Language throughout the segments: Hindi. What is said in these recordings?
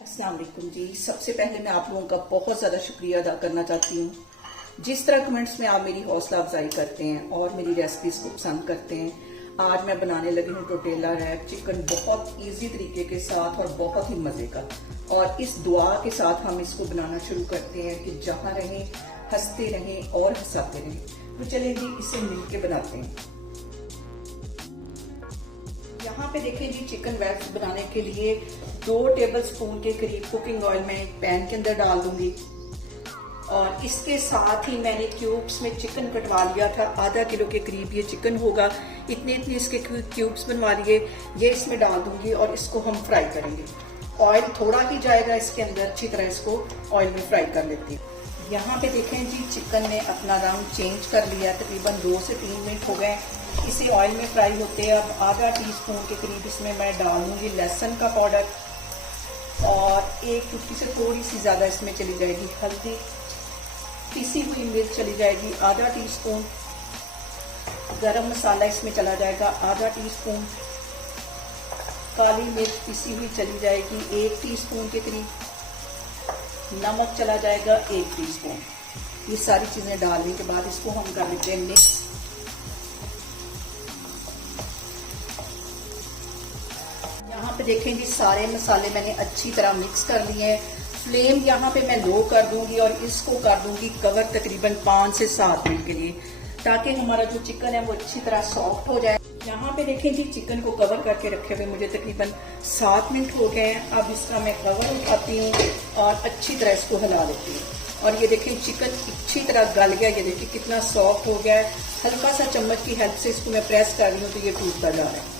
अस्सलाम वालेकुम जी। सबसे पहले मैं आप लोगों का बहुत ज़्यादा शुक्रिया अदा करना चाहती हूँ। जिस तरह कमेंट्स में आप मेरी हौसला अफजाई करते हैं और मेरी रेसिपीज को पसंद करते हैं। आज मैं बनाने लगी हूँ टोटेला रैप चिकन, बहुत इजी तरीके के साथ और बहुत ही मज़े का। और इस दुआ के साथ हम इसको बनाना शुरू करते हैं कि जहाँ रहें हंसते रहें और हंसाते रहें। तो चलिए जी इसे मिलके बनाते हैं। यहाँ पे देखें जी, चिकन रैप्स बनाने के लिए 2 टेबलस्पून के करीब कुकिंग ऑयल मैं एक पैन के अंदर डाल दूंगी। और इसके साथ ही मैंने क्यूब्स में चिकन कटवा लिया था, आधा किलो के करीब ये चिकन होगा। इतने इसके क्यूब्स बनवा लिए, ये इसमें डाल दूंगी और इसको हम फ्राई करेंगे। ऑयल थोड़ा ही जाएगा इसके अंदर, अच्छी तरह इसको ऑयल में फ्राई कर लेते हैं। यहाँ पे देखें जी, चिकन ने अपना रंग चेंज कर लिया, तकरीबन 2 से 3 मिनट हो गए इसे ऑयल में फ्राई होते। अब आधा टीस्पून के करीब इसमें मैं डालूंगी लहसुन का पाउडर और एक चुटकी से थोड़ी सी ज़्यादा इसमें चली जाएगी हल्दी, पिसी हुई मिर्च चली जाएगी आधा टीस्पून, गरम मसाला इसमें चला जाएगा आधा टीस्पून, काली मिर्च पिसी हुई चली जाएगी 1 टीस्पून के करीब, नमक चला जाएगा 1 टीस्पून। ये सारी चीज़ें डालने के बाद इसको हम कर लेते हैं मिक्स। यहाँ पे देखें जी, सारे मसाले मैंने अच्छी तरह मिक्स कर लिए हैं। फ्लेम यहाँ पे मैं लो कर दूंगी और इसको कर दूंगी कवर तकरीबन 5 से 7 मिनट के लिए, ताकि हमारा जो चिकन है वो अच्छी तरह सॉफ्ट हो जाए। यहाँ पे देखें जी, चिकन को कवर करके रखे हुए मुझे तकरीबन 7 मिनट हो गए हैं। अब इसका मैं कवर उठाती हूँ और अच्छी तरह इसको हिला लेती हूँ। और ये देखें चिकन अच्छी तरह गल गया, ये देखिए कितना सॉफ्ट हो गया है। हल्का सा चम्मच की हेल्प से इसको मैं प्रेस कर रही हूँ तो ये टूटता जा रहा है।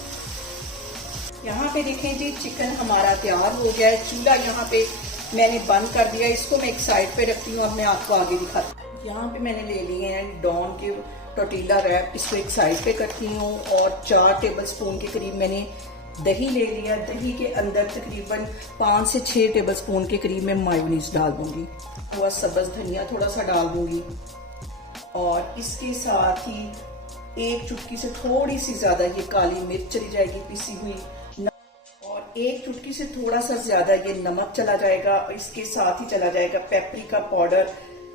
यहाँ पे देखें जी, चिकन हमारा तैयार हो गया है। चूल्हा यहाँ पे मैंने बंद कर दिया, इसको मैं एक साइड पे रखती हूँ। अब मैं आपको आगे दिखाती हूँ। यहाँ पे मैंने ले लिए हैं डॉन के टोटेला रैप, इसको एक साइड पे करती हूँ। और 4 टेबलस्पून के करीब मैंने दही ले लिया। दही के अंदर तकरीबन 5 से 6 टेबलस्पून के करीब मैं मायोनीज डाल दूंगी और सब्ज धनिया थोड़ा सा डाल दूंगी। और इसके साथ ही 1 चुटकी से थोड़ी सी ज्यादा ये काली मिर्च चली जाएगी पिसी हुई, और 1 चुटकी से थोड़ा सा ज्यादा ये नमक चला जाएगा। और इसके साथ ही चला जाएगा पेपरिका पाउडर,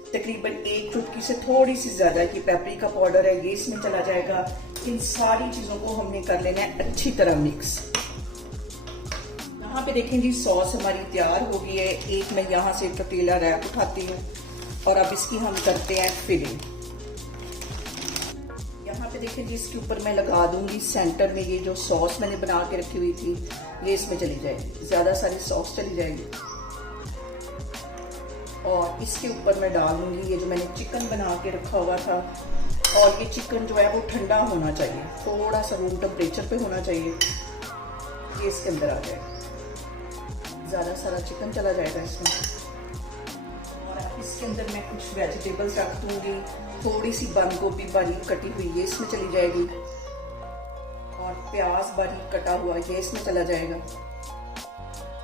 तकरीबन 1 चुटकी से थोड़ी सी ज्यादा ये पेपरिका पाउडर है, ये इसमें चला जाएगा। इन सारी चीजों को हमने कर लेना है अच्छी तरह मिक्स। यहाँ पे देखें जी, सॉस हमारी तैयार हो गई है। एक मैं यहाँ से टोटेला रैप उठाती हूँ और अब इसकी हम करते हैं फिलिंग। यहाँ पे देखें जी, इसके ऊपर मैं लगा दूंगी सेंटर में ये जो सॉस मैंने बना के रखी हुई थी, ये इसमें चली जाएगी, ज्यादा सारी सॉस चली जाएगी। और इसके ऊपर मैं डालूंगी ये जो मैंने चिकन बना के रखा हुआ था। और ये चिकन जो है वो ठंडा होना चाहिए, थोड़ा सा रूम टेम्परेचर पे होना चाहिए। ये इसके अंदर आ जाएगा, ज्यादा सारा चिकन चला जाएगा इसमें। और इसके अंदर मैं कुछ वेजिटेबल्स रख दूंगी, थोड़ी सी बंद गोभी बारीक कटी हुई ये इसमें चली जाएगी, और प्याज बारीक कटा हुआ ये इसमें चला जाएगा।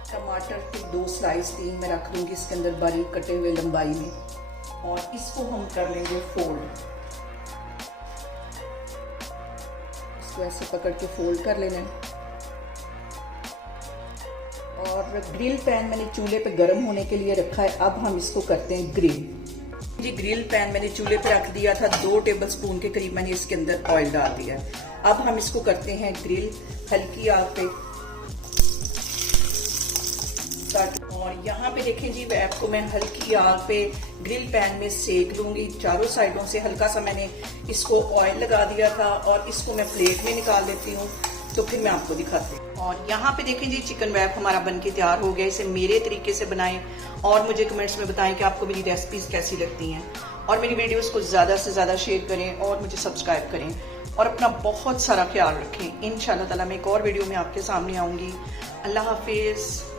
टमाटर के 2 स्लाइस 3 में रख दूंगी इसके अंदर बारीक कटे हुए लंबाई में। और इसको हम कर लेंगे फोल्ड, इसको ऐसे पकड़ के फोल्ड कर लेना है। और ग्रिल पैन मैंने चूल्हे पे गर्म होने के लिए रखा है। अब हम इसको करते हैं ग्रिल। जी, ग्रिल पैन मैंने चूल्हे पे रख दिया था, 2 टेबलस्पून के करीब मैंने इसके अंदर ऑयल डाल दिया। अब हम इसको करते हैं ग्रिल हल्की आग पे। और यहाँ पे देखें जी, रैप को मैं हल्की आग पे ग्रिल पैन में सेक लूंगी चारों साइडों से। हल्का सा मैंने इसको ऑयल लगा दिया था और इसको मैं प्लेट में निकाल लेती हूँ, तो फिर मैं आपको दिखाती हूँ। और यहाँ पे देखें जी, चिकन रैप हमारा बनके तैयार हो गया। इसे मेरे तरीके से बनाएं और मुझे कमेंट्स में बताएं कि आपको मेरी रेसिपीज कैसी लगती हैं। और मेरी वीडियोस को ज़्यादा से ज़्यादा शेयर करें और मुझे सब्सक्राइब करें और अपना बहुत सारा ख्याल रखें। इंशाल्लाह ताला मैं एक और वीडियो में आपके सामने आऊँगी। अल्लाह हाफिज़।